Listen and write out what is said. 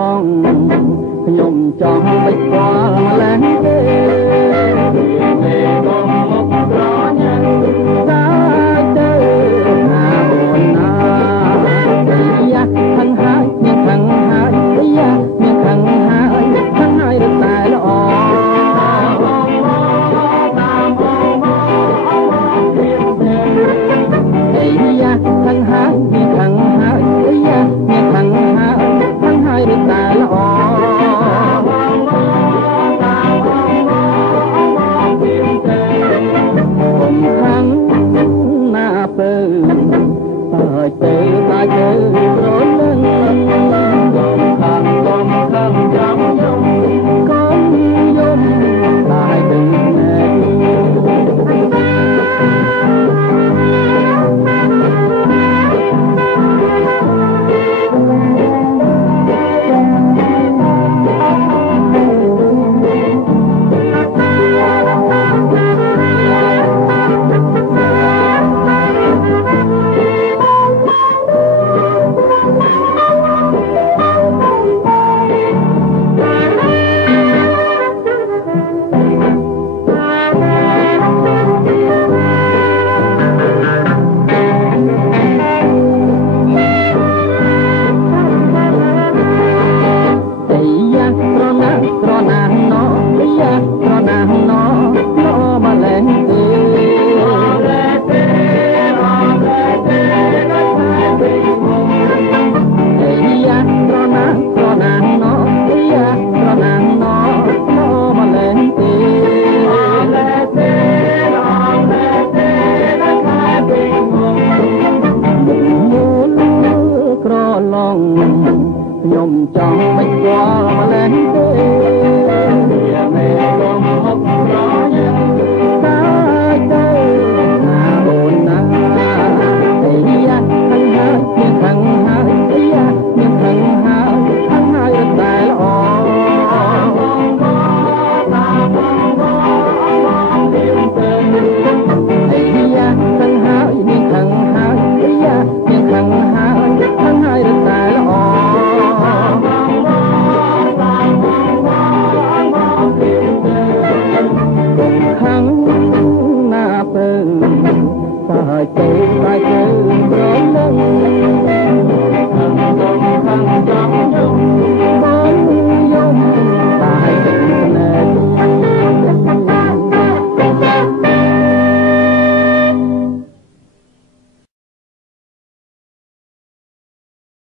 ឡងខ្ញុំចង់បិទវល់ម្លេះទេមេកុំមុខត្រញាំសាយទៅណាអូនណាយ៉ាខឹងហើយមានខឹងហើយយ៉ាមានខឹងហើយខឹងហើយរត់តែល្អយ៉ាខឹងហើយមានខឹងហើយយ៉ាមានខឹងហើយខឹងហើយរត់តែល្អទៅតែទៅប្រលឹងកុំខាំចាំយំកុំយំតែទៅណែខ្ញុំចង់បិទវល់ម្លេះទេមេកុំហុកប្រញាំតែទៅណាអូនណាយ៉ាខឹងហើយមានខឹងហើយយ៉ាមានខឹងហើយខឹងហើយរត់តែល្អយ៉ាខឹងហើយមានខឹងហើយយ៉ាមានខឹងហើយខឹងហើយរត់តែល្អខឹងណាពើតែទៅ